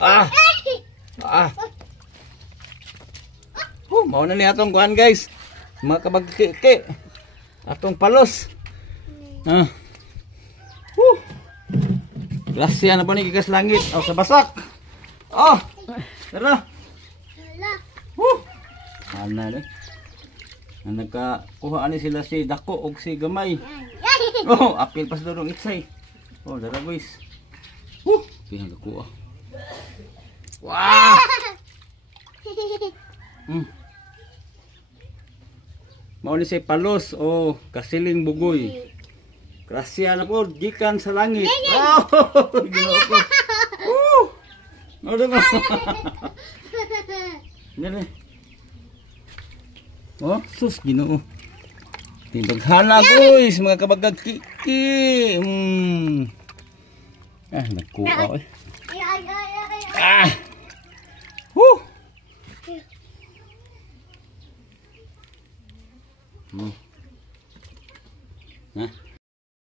Ah. Ah. Mao na ni atong kuan guys. Mga kabagki. Atong palos. Ah. Grasya na po ni kikas langit. Oh, sa basak. Oh. Tara. Ana ni. Nagkakuha ani sila si dako og si gamay. Oh, apil pa sa durong itsay. Oh, dara boys. Pihang kakuha. Wow. Mao ni say palos o kasiling bugoy. Grasya na po gikan sa langit. Oh, Ginoo ko. Ano ba? Nene. Oh, sus Ginoo. Tibaghana guys, mga kabagag kiki. Ah, nagkuha oy. Ah. Huh.